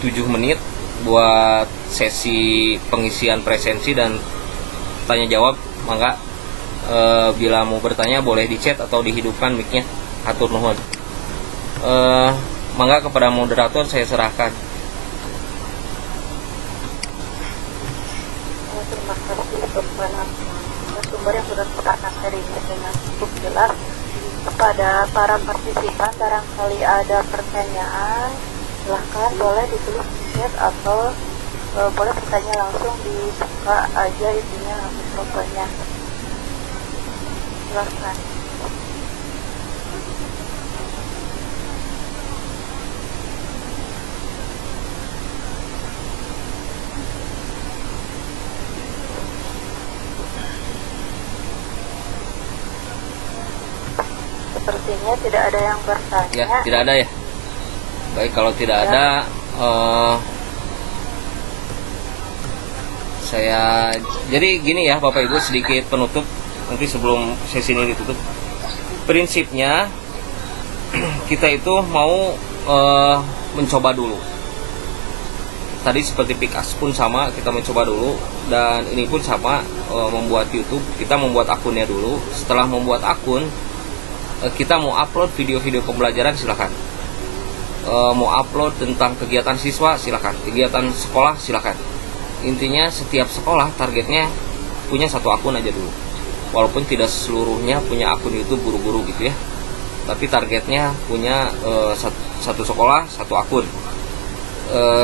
7 menit buat sesi pengisian presensi dan tanya jawab. Maka bila mau bertanya boleh di chat atau dihidupkan mic-nya. Hatur nuhun. Maka kepada moderator saya serahkan. Terima kasih kepada sumber yang sudah kita materi dengan cukup jelas. Kepada para partisipan barangkali ada pertanyaan silahkan boleh ditulis di chat atau boleh bertanya langsung, dibuka aja itunya mikrofonnya. Silahkan. Sepertinya tidak ada yang bertanya. Ya, tidak ada ya. Baik, kalau tidak ada, saya jadi gini ya Bapak Ibu, sedikit penutup nanti sebelum sesi ini ditutup. Prinsipnya kita itu mau mencoba dulu. Tadi seperti Pikas pun sama, kita mencoba dulu, dan ini pun sama, membuat YouTube, kita membuat akunnya dulu. Setelah membuat akun, kita mau upload video-video pembelajaran silakan, mau upload tentang kegiatan siswa silakan, kegiatan sekolah silakan. Intinya setiap sekolah targetnya punya satu akun aja dulu, walaupun tidak seluruhnya punya akun YouTube guru-guru gitu ya, tapi targetnya punya satu sekolah satu akun.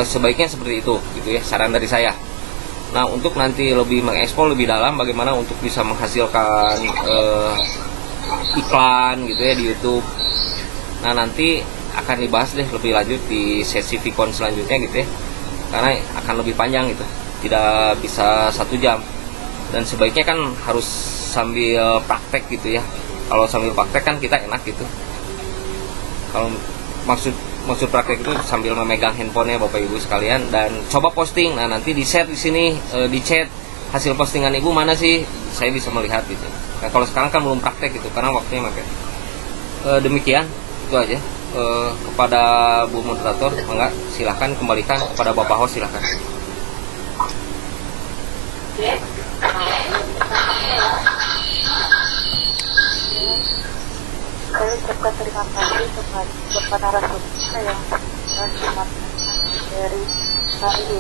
Sebaiknya seperti itu gitu ya, saran dari saya. Nah, untuk nanti lebih mengekspor lebih dalam bagaimana untuk bisa menghasilkan iklan gitu ya di YouTube. Nah, nanti akan dibahas deh lebih lanjut di sesi Vicon selanjutnya gitu ya, karena akan lebih panjang gitu, tidak bisa 1 jam, dan sebaiknya kan harus sambil praktek gitu ya. Kalau sambil praktek kan kita enak gitu. Kalau maksud praktek itu sambil memegang handphonenya Bapak Ibu sekalian dan coba posting. Nah, nanti di share di sini, di chat hasil postingan Ibu mana sih, saya bisa melihat gitu. Nah, kalau sekarang kan belum praktek gitu karena waktunya mepet. Demikian itu aja. Kepada Bu Moderator, enggak, silahkan kembalikan kepada Bapak Host, silahkan. Saya ucapkan terima kasih kepada narasumber yang sangat dari hari ini.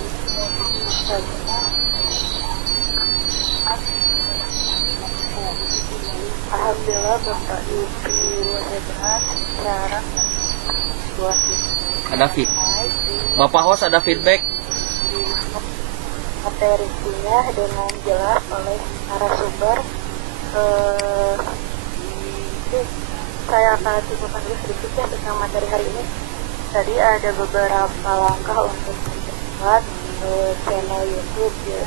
Alhamdulillah Bapak Ibu hebat secara situasi. Ada Bapak Host ada feedback. Materinya dengan jelas oleh narasumber. Saya akan simpulkan dulu sedikit ya tentang materi hari ini. Tadi ada beberapa langkah untuk membuat channel YouTube ya.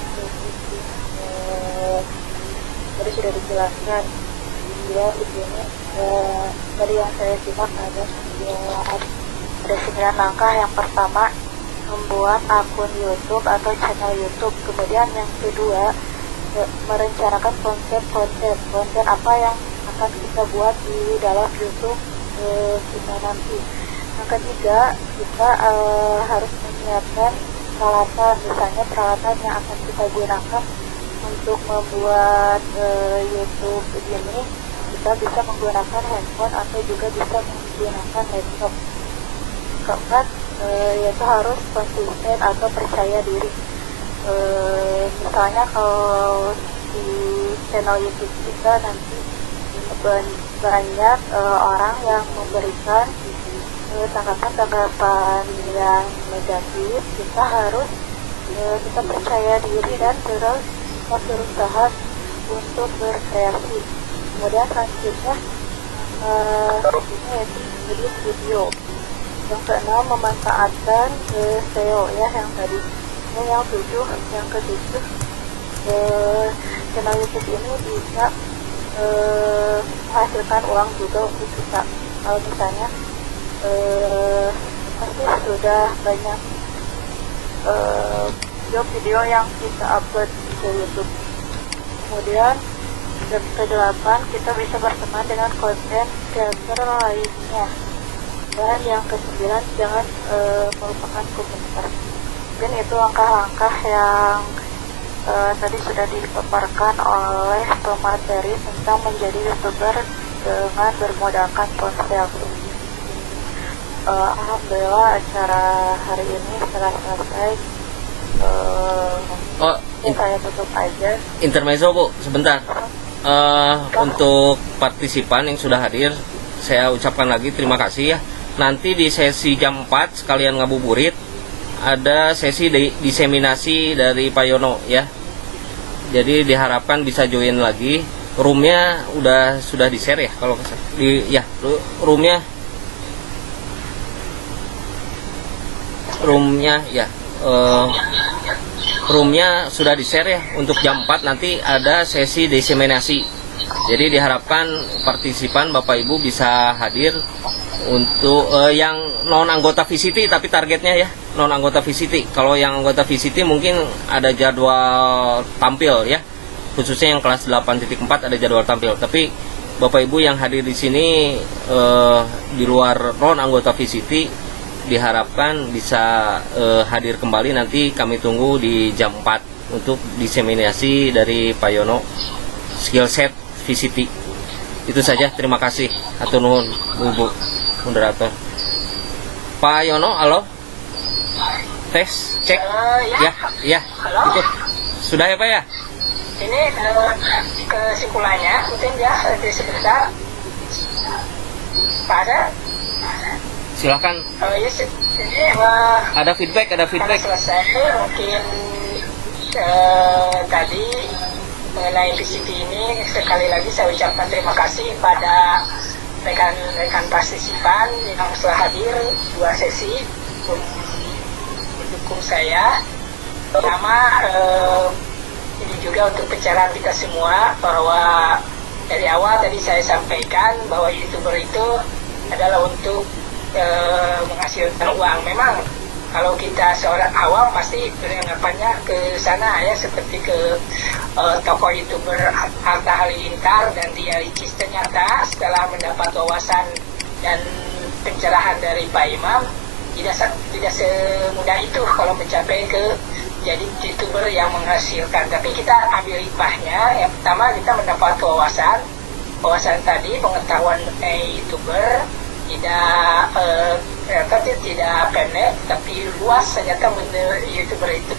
Tadi sudah dijelaskan ya di sini. Dari yang saya simak ada 9 langkah. Yang pertama, membuat akun YouTube atau channel YouTube. Kemudian yang kedua, merencanakan konten apa yang akan kita buat di dalam YouTube kita nanti. Yang ketiga, kita harus menyiapkan peralatan, misalnya peralatan yang akan kita gunakan untuk membuat YouTube ini. Kita bisa menggunakan handphone atau juga bisa menggunakan laptop. Keempat, yaitu harus konsisten atau percaya diri. Misalnya kalau di channel YouTube kita nanti banyak orang yang memberikan tanggapan yang negatif, kita percaya diri dan terus kita berusaha untuk berkreasi. Kemudian selanjutnya yaitu edit video. Yang keenam, memanfaatkan SEO ya, yang tadi. Yang ketujuh, channel YouTube ini bisa menghasilkan uang juga untuk kita. Kalau misalnya pasti sudah banyak video yang kita upload ke YouTube. Kemudian yang ke-8, kita bisa berteman dengan konten creator lainnya. Dan yang ke-9, jangan melupakan komentar. Mungkin itu langkah-langkah yang tadi sudah dipaparkan oleh pemateri tentang menjadi YouTuber dengan bermodalkan ponsel. Alhamdulillah acara hari ini telah selesai. Saya tutup aja. Intermezzo Bu, sebentar. Untuk partisipan yang sudah hadir, saya ucapkan lagi terima kasih ya. nanti di sesi jam 4 sekalian ngabuburit ada sesi diseminasi dari Pak Yono ya. Jadi diharapkan bisa join lagi. Roomnya sudah di share ya kalau roomnya ya. Roomnya sudah di share ya. Untuk jam 4 nanti ada sesi diseminasi. Jadi diharapkan partisipan Bapak Ibu bisa hadir untuk yang non anggota VCT, tapi targetnya ya non anggota VCT. Kalau yang anggota VCT mungkin ada jadwal tampil ya, khususnya yang kelas 8.4 ada jadwal tampil. Tapi Bapak Ibu yang hadir di sini di luar non anggota VCT diharapkan bisa hadir kembali. Nanti kami tunggu di jam 4 untuk diseminasi dari Pak Yono skill set VCT. Itu saja, terima kasih. Atur nuhun Bu moderator. Pak Yono, halo. Tes, cek. Ya. Halo. Itu. Sudah ya Pak ya? Ini kesimpulannya mungkin ya nanti sebentar. Pak ada? Silakan. Ya, ini Ada feedback. karena selesai mungkin tadi mengenai VCT ini sekali lagi saya ucapkan terima kasih pada rekan-rekan partisipan yang telah hadir 2 sesi mendukung saya. Pertama ini juga untuk pencerahan kita semua bahwa dari awal tadi saya sampaikan bahwa YouTuber itu adalah untuk menghasilkan uang. Memang kalau kita seorang awam pasti beranggapannya ke sana ya, seperti ke tokoh YouTuber Atta Halilintar dan Ria Ricis. Ternyata setelah mendapat wawasan dan pencerahan dari Pak Imam, tidak semudah itu kalau mencapai ke jadi YouTuber yang menghasilkan. Tapi kita ambil hikmahnya. Yang pertama, kita mendapat wawasan tadi, pengetahuan mengenai YouTuber tidak pendek tapi luas. Ternyata YouTuber itu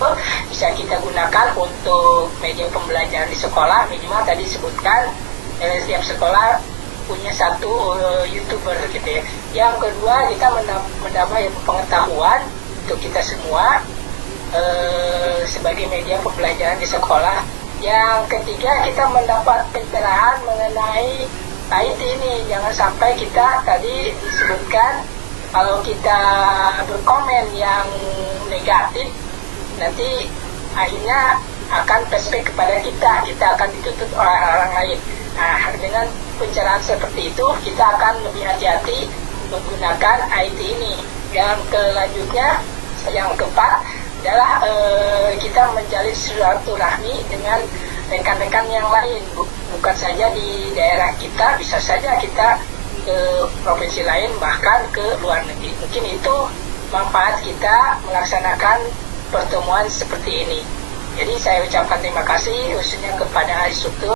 bisa kita gunakan untuk media pembelajaran di sekolah. Minimal tadi disebutkan setiap sekolah punya 1 YouTuber gitu ya. Yang kedua, kita menambah pengetahuan untuk kita semua sebagai media pembelajaran di sekolah. Yang ketiga, kita mendapat pencerahan mengenai IT ini. Jangan sampai kita tadi disebutkan kalau kita berkomen yang negatif, nanti akhirnya akan flashback kepada kita akan dituntut oleh orang lain. Nah, dengan pencerahan seperti itu, kita akan lebih hati-hati menggunakan IT ini. Yang selanjutnya, yang keempat adalah kita menjalin silaturahmi dengan rekan-rekan yang lain, bukan saja di daerah kita, bisa saja kita ke provinsi lain, bahkan ke luar negeri. Mungkin itu manfaat kita melaksanakan pertemuan seperti ini. Jadi saya ucapkan terima kasih khususnya kepada instruktur